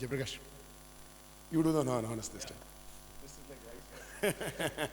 Jayaprakash, you do the honors this time. This is like rice.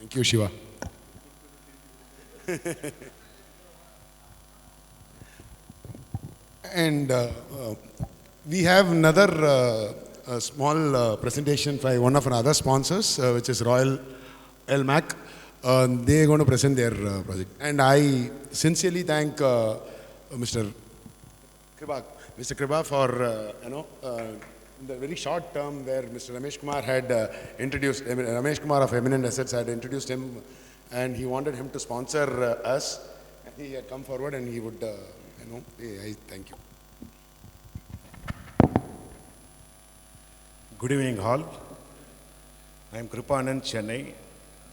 Thank you, Shiva. And we have another small presentation by one of our other sponsors, which is Royal LMAC. They are going to present their project. And I sincerely thank Mr. Kriba, Mr. Kriba for, in the very short term where Mr. Ramesh Kumar had introduced, Ramesh Kumar of Eminent Assets had introduced him and he wanted him to sponsor us. And he had come forward and he would, I thank you. Good evening, all. I am Kripanand, Chennai.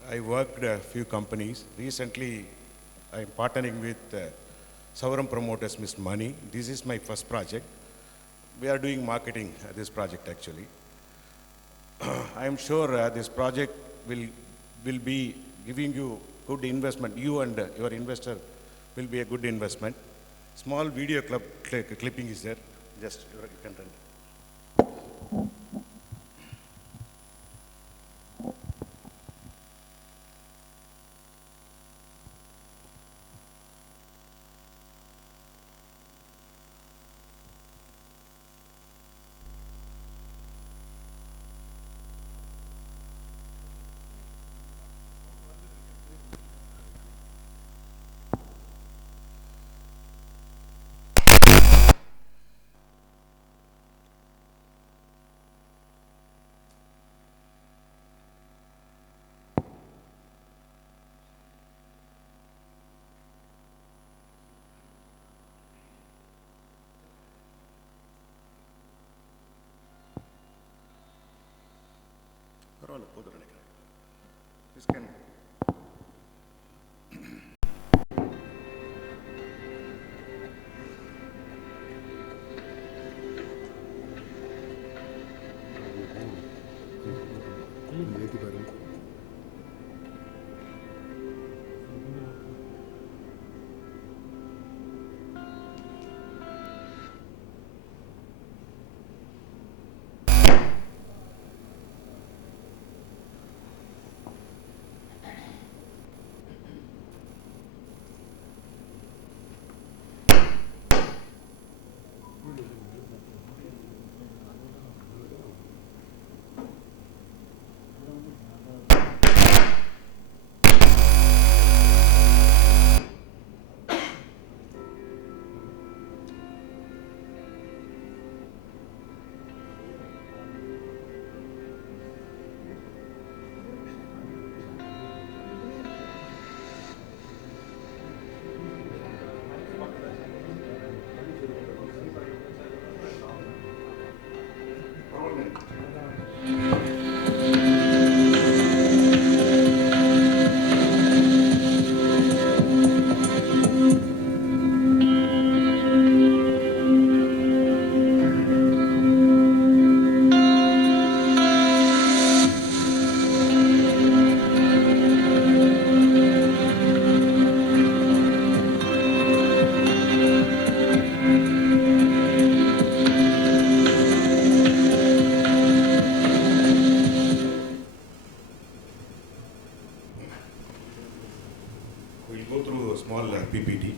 I worked a few companies. Recently, I am partnering with Sauram Promoters, Miss Money. This is my first project. We are doing marketing at this project actually. I am sure this project will be giving you good investment. You and your investor will be a good investment. Small video clipping is there. Just you can run. This can. We'll go through a small PPT.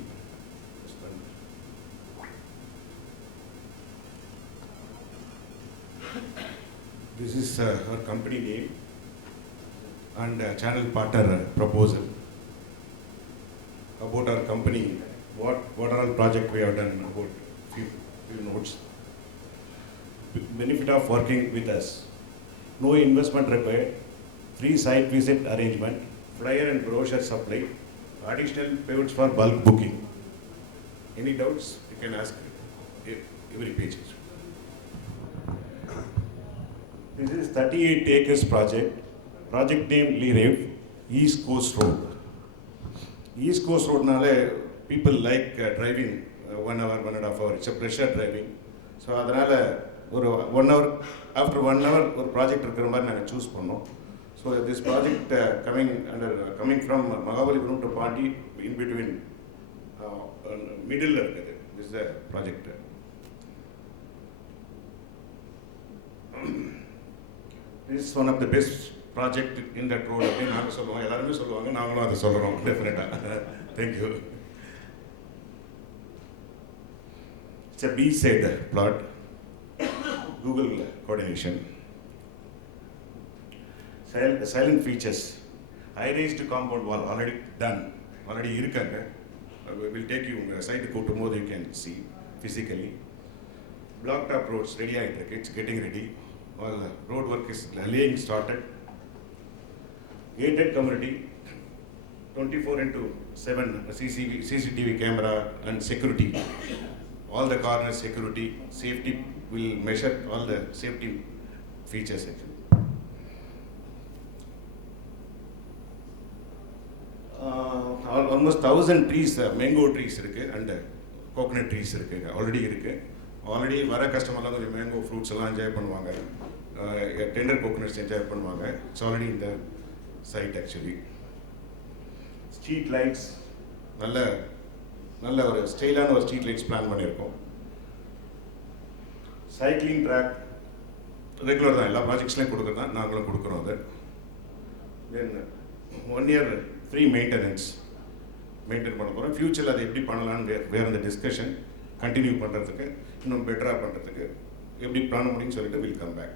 This is our company name and channel partner proposal. About our company, what are all project we have done, about few notes. Benefit of working with us. No investment required, free site visit arrangement, flyer and brochure supply, additional payments for bulk booking. Any doubts? You can ask every page. This is 38 acres project. Project name Lee Rev, East Coast Road. East Coast Road nale people like driving 1 hour, 1.5 hour. It's a pressure driving. So அதனால ஒரு 1 hour, after 1 hour ஒரு project இருக்கிற மாதிரி நாங்கள் choose பண்ணோம். So So this project coming from Mahabalipuram to Pandi, in between, middle இருக்குது. This is the project. This is one of the best project in that road. அப்படின்னு நாங்கள் சொல்லுவோம், எல்லாருமே சொல்லுவாங்க, நாங்களும் அதை சொல்கிறோம் டெஃபினட்டாக. Thank you. It's a B-side plot, Google coordination. Silent features. High-raised compound wall already done. Already irukanga. We'll take you side கூட்டும் போது you can see physically. Blocktop roads ready ஆயிட்டு, it's getting ready. All the road work is laying started. Gated community, 24/7 CCTV camera and security. All the corners security, safety will measure all the safety features actually. Almost 1,000 trees, mango trees இருக்கு and coconut trees இருக்கு, already வர கஸ்டமர்லாம் கொஞ்சம் mango fruits எல்லாம் enjoy பண்ணுவாங்க, tender coconuts enjoy பண்ணுவாங்க. It's already இந்த side actually. Street lights நல்ல ஒரு ஸ்டைலான ஒரு ஸ்ட்ரீட் லைட்ஸ் பிளான் பண்ணியிருக்கோம். சைக்கிளிங் ட்ராக் ரெகுலர் தான், எல்லா ப்ராஜெக்ட்ஸ்லையும் கொடுக்குறது தான், நாங்களும் கொடுக்குறோம் அது. தென் 1 year ஃப்ரீ மெயின்டெனன்ஸ் மெயின்டைன் பண்ண போகிறோம். ஃப்யூச்சரில் அதை எப்படி பண்ணலான்னு வேறு அந்த டிஸ்கஷன் கண்டினியூ பண்ணுறதுக்கு, இன்னும் பெட்டராக பண்ணுறதுக்கு எப்படி பிளான் முடியும்னு சொல்லிட்டு will come back.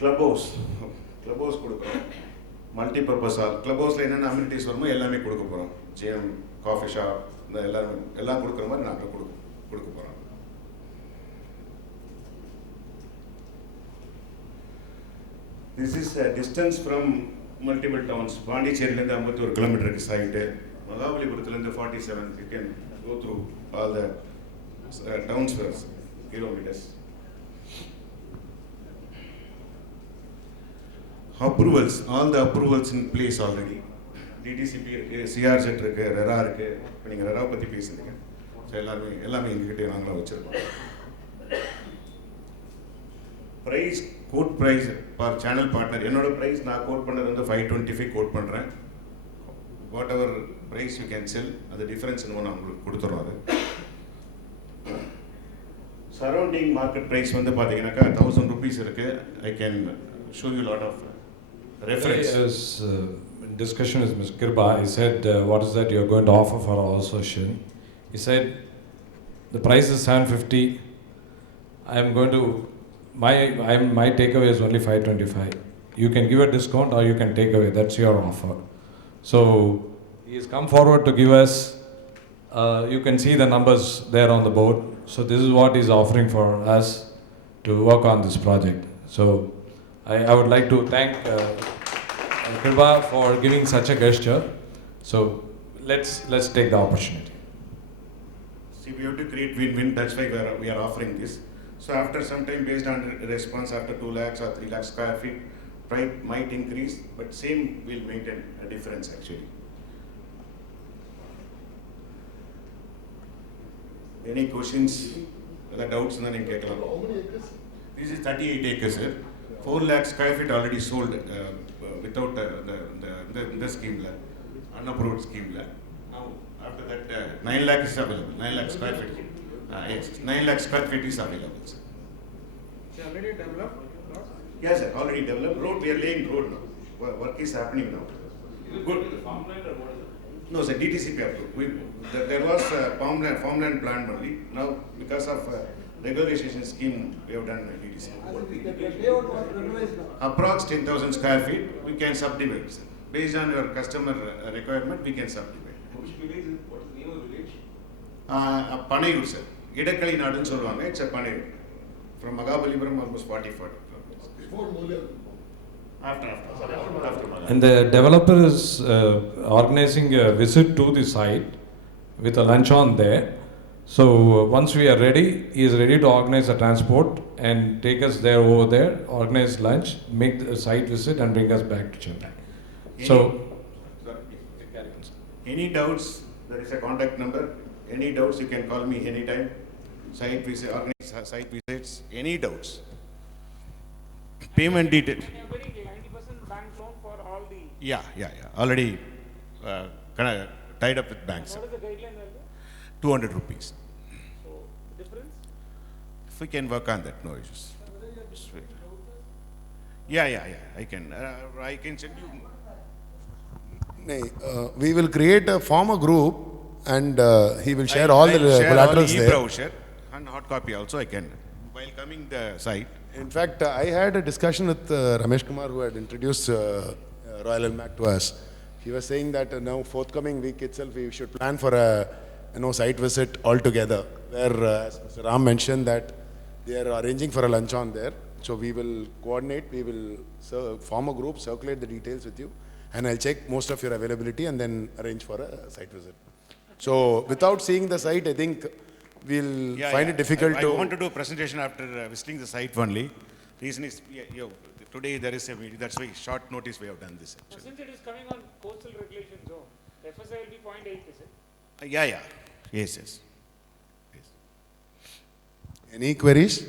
Club house கொடுக்குறோம். Multipurpose hall. கிளப் ஹவுஸில் என்னென்ன அம்யூனிட்டிஸ் வருமோ எல்லாமே கொடுக்க போகிறோம். ஜிஎம், காஃபி ஷாப், இந்த எல்லாம் கொடுக்குற மாதிரி நாங்கள் கொடுக்க போகிறோம். This is distance from multiple towns. பாண்டிச்சேரியிலேருந்து 51 கிலோமீட்டருக்கு சைட்டு, மகாபலிபுரத்துலேருந்து 47. You can go through all the towns for kilometers. Approvals, all the approvals in place already. DTCP இருக்கு, CRZ இருக்கு, RERA இருக்கு. இப்போ நீங்கள் RERA பற்றி பேசுனீங்க. ஸோ எல்லாமே எங்ககிட்ட நாங்களாம் வச்சுருக்கோம். Price, quote price for channel partner. என்னோட ப்ரைஸ் நான் கோட் பண்ணது வந்து 525 கோட் பண்ணுறேன். Whatever price you can sell, அது டிஃப்ரென்ஸ் இன்னும் நான் உங்களுக்கு கொடுத்துட்றோம். அது சரௌண்டிங் மார்க்கெட் ப்ரைஸ் வந்து பார்த்தீங்கன்னாக்கா 1,000 rupees இருக்குது. I can show you lot of reference. In discussion with Mr. Kirpa, he said, what is that you're going to offer for our association? He said, the price is 750. I am going to, my takeaway is only 525. You can give a discount or you can take away. That's your offer. So he has come forward to give us, you can see the numbers there on the board. So this is what he's offering for us to work on this project. So I would like to thank Kirpa for giving such a gesture. So let's take the opportunity. See, we have to create win-win. That's why we are offering this. So after some time, based on response, after 2 lakhs or 3 lakh square feet, price might increase, but same will maintain a difference actually. Any questions, doubts? How many acres? This is 38 acres, sir. 4 lakh square feet already sold without the scheme, unapproved scheme. Now, after that, 9 lakh is available. 9 lakh square feet. Yes, 9 lakh square feet is available, sir. Already developed? Yes, sir. Already developed. Road, we are laying road now. Work is happening now. Good. Farmland or what is it? No, sir, DTCP approved. There was farmland plan only. Now, because of regularization scheme, we have done DTCP. Approx 10,000 square feet, we can subdivide, sir. Based on your customer requirement, we can subdivide. Which village is it? What is the name of the village? Panayur, sir. Idakali Nadun சொல்லுவாங்க. It's a Panayur. From Mahabalipuram, almost 40 kilometers. After. And the developer is organizing a visit to the site with a lunch on there. So once we are ready, he is ready to organize the transport and take us there over there, organize lunch, make the site visit and bring us back to Chennai. Any doubts? There is a contact number. Any doubts, you can call me anytime. Site visit, organize site visits. Any doubts? Payment detail. And you're getting 90% bank loan for all the, Yeah. Already kind of tied up with banks. what is the guideline value? 200 rupees. So, difference? If we can work on that, no issues. Sweet. Yeah. I can send you. We will create a form group and he will share all the I'll share collaterals all there. e-brochure and hard copy also I can. While coming the site. In fact, I had a discussion with Ramesh Kumar who had introduced Royal Elmac to us. He was saying that now forthcoming week itself we should plan for a site visit altogether where as Mr. Ram mentioned that they are arranging for a lunch on there. So we will coordinate, we will form a group, circulate the details with you and I'll check most of your availability and then arrange for a site visit. So without seeing the site, I think we'll find it difficult I to... want to do a presentation after visiting the site only. Reason is, today there is a meeting, that's why short notice we have done this Now, actually. since it is coming on coastal regulation zone, the FSI will be 0.8, is it? Yeah. Yes. Any queries?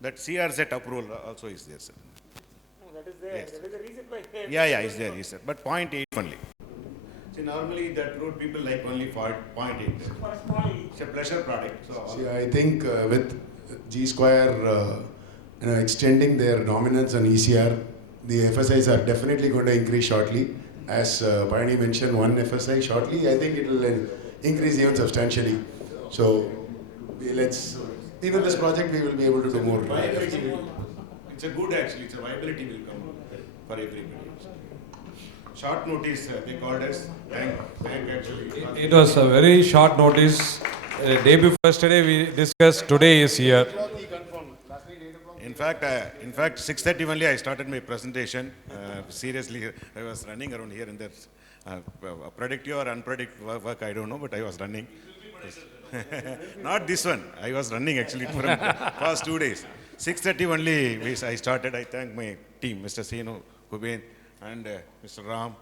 That CRZ approval also is there, sir. No, that is there. Yes. That is the reason why. Yeah, is there, yes, sir. But 0.8 only. See, normally that road people like only 0.8. For a small, It's a pleasure product, so. See, I think with G Square extending their dominance on ECR, the FSIs are definitely going to increase shortly. As Payani mentioned, one FSI shortly, I think it will increase even substantially. So, even this project we will be able to do more. It's a good actually, it's a viability will come for everybody. Short notice, they called us, bank actually. It was a very short notice. Day before yesterday we discussed, today is here. In fact, 6:30 only I started my presentation. Seriously, I was running around here and there. Predictive or unpredictable work, I don't know, but I was running. Not this one. I was running actually for past 2 days. 6:30 only I started. I thank my team, Mr. Senu, Kuben, and Mr. Ram,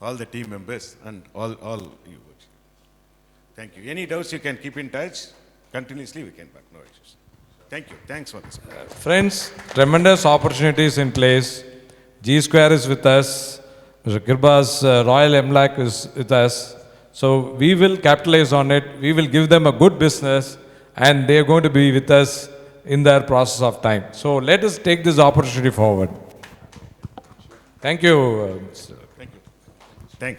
all the team members, and all you. Thank you. Any doubts you can keep in touch. Continuously we can back. No issues. Thank you. Thanks for this. Friends, tremendous opportunities in place. G Square is with us. Mr. Kirba's Royal Emlac is with us. So we will capitalize on it. We will give them a good business and they are going to be with us in their process of time. So let us take this opportunity forward. Thank you, Mr.